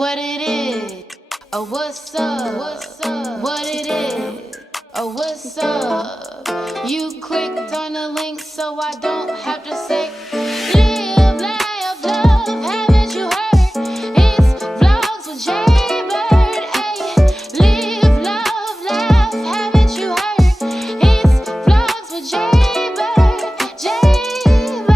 What it is? Oh, what's up? What's up? What it is? Oh, what's up? You clicked on the link so I don't have to say live, laugh, love. Haven't you heard? It's vlogs with Jaybird. Ay, live, love, laugh. Haven't you heard? It's vlogs with Jaybird. Jaybird.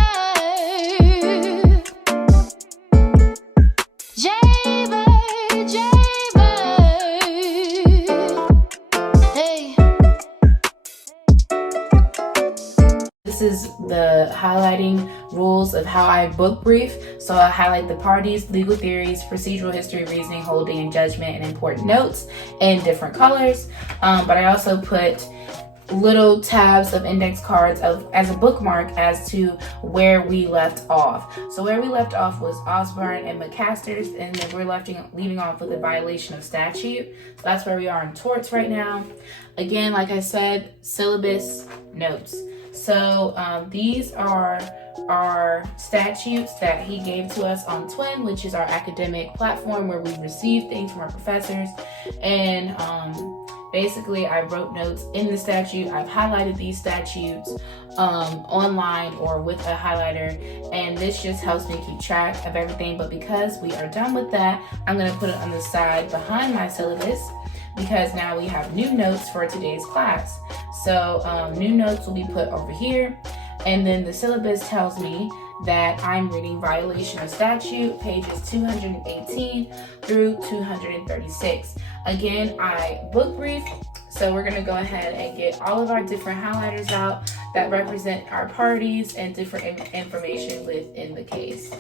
Hey. This is the highlighting rules of how I book brief. So I highlight the parties, legal theories, procedural history, reasoning, holding, and judgment, and important notes in different colors. But I also put little tabs of index cards as a bookmark as to where we left off. So where we left off was Osborne and McCasters, and then we're leaving off with a violation of statute. So that's where we are in torts right now. Again, like I said, syllabus notes. So these are our statutes that he gave to us on Twin, which is our academic platform where we receive things from our professors. And basically, I wrote notes in the statute. I've highlighted these statutes online or with a highlighter, and this just helps me keep track of everything. But because we are done with that, I'm going to put it on the side behind my syllabus, because now we have new notes for today's class. So new notes will be put over here, and then the syllabus tells me that I'm reading violation of statute, pages 218 through 236. Again, I book brief, so we're going to go ahead and get all of our different highlighters out that represent our parties and different information within the case.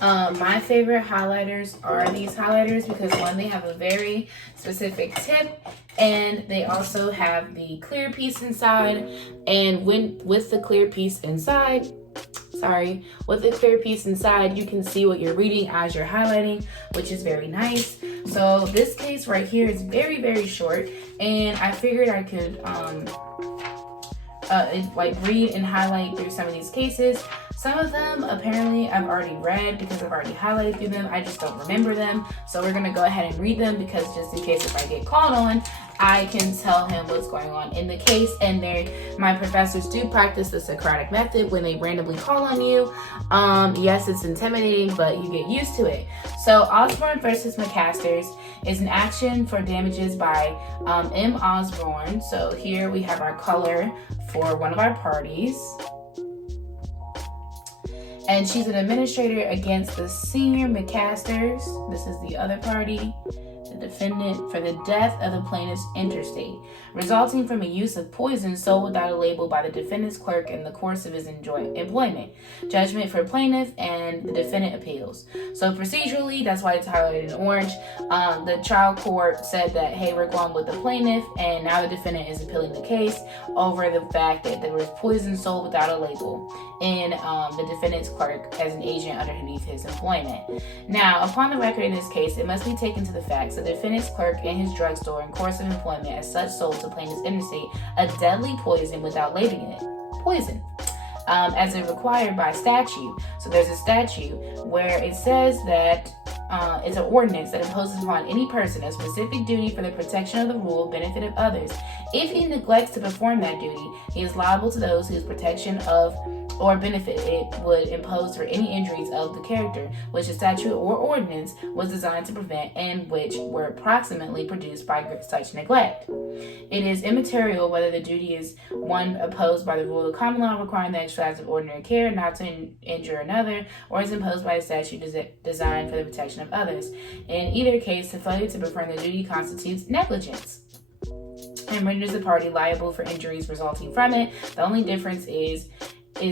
My favorite highlighters are these highlighters because, one, they have a very specific tip, and they also have the clear piece inside. And with the clear piece inside, you can see what you're reading as you're highlighting, which is very nice. So this case right here is very, very short, and I figured I could read and highlight through some of these cases. Some of them apparently I've already read because I've already highlighted through them. I just don't remember them. So we're going to go ahead and read them, because just in case if I get called on, I can tell him what's going on in the case. And my professors do practice the Socratic method when they randomly call on you. Yes, it's intimidating, but you get used to it. So Osborne versus McCasters is an action for damages by M. Osborne. So here we have our color for one of our parties. And she's an administrator against the senior McCasters. This is the other party. The defendant for the death of the plaintiff's interstate, resulting from a use of poison sold without a label by the defendant's clerk in the course of his employment. Judgment for plaintiff, and the defendant appeals. So procedurally, that's why it's highlighted in orange. The trial court said that, hey, we're going with the plaintiff, and now the defendant is appealing the case over the fact that there was poison sold without a label in the defendant's clerk as an agent underneath his employment. Now, upon the record in this case, it must be taken to the facts that the defendant's clerk in his drugstore in course of employment as such sold to plaintiff's interstate a deadly poison without labeling it poison, as is required by statute. So there's a statute where it says that it's an ordinance that imposes upon any person a specific duty for the protection of the rule, benefit of others. If he neglects to perform that duty, he is liable to those whose protection of or benefit it would impose for any injuries of the character which the statute or ordinance was designed to prevent, and which were approximately produced by such neglect. It is immaterial whether the duty is one imposed by the rule of common law requiring the exercise of ordinary care not to injure another, or is imposed by a statute designed for the protection of others. In either case, the failure to perform the duty constitutes negligence and renders the party liable for injuries resulting from it. The only difference is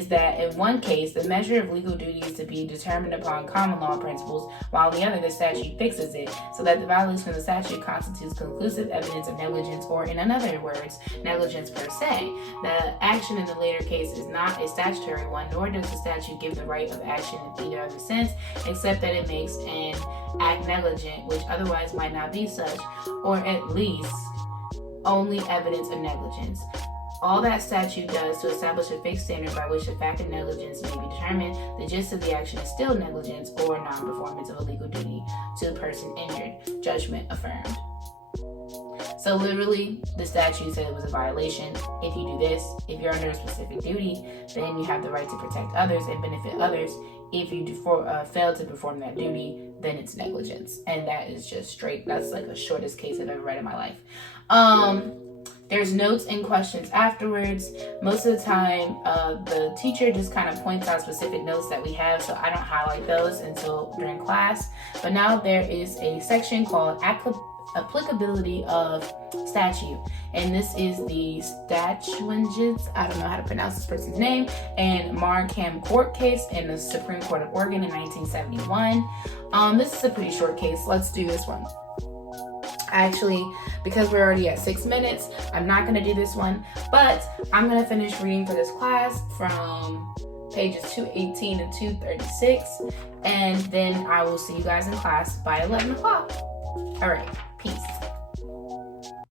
that in one case, the measure of legal duty is to be determined upon common law principles, while in the other, the statute fixes it, so that the violation of the statute constitutes conclusive evidence of negligence, or in other words, negligence per se. The action in the later case is not a statutory one, nor does the statute give the right of action in either other sense, except that it makes an act negligent, which otherwise might not be such, or at least only evidence of negligence. all that statute does to establish a fixed standard by which a fact of negligence may be determined, the gist of the action is still negligence or non-performance of a legal duty to the person injured. Judgment affirmed. So literally, the statute said it was a violation. If you do this, if you're under a specific duty, then you have the right to protect others and benefit others. If you fail to perform that duty, then it's negligence. And that is just straight. That's like the shortest case I've ever read in my life. There's notes and questions afterwards. Most of the time, the teacher just kind of points out specific notes that we have, so I don't highlight those until during class. But now there is a section called Applicability of Statute, and this is the Statute, I don't know how to pronounce this person's name, and Markham court case in the Supreme Court of Oregon in 1971. This is a pretty short case. Let's do this one. Actually, because we're already at 6 minutes, I'm not going to do this one, but I'm going to finish reading for this class from pages 218 and 236, and then I will see you guys in class by 11 o'clock. All right.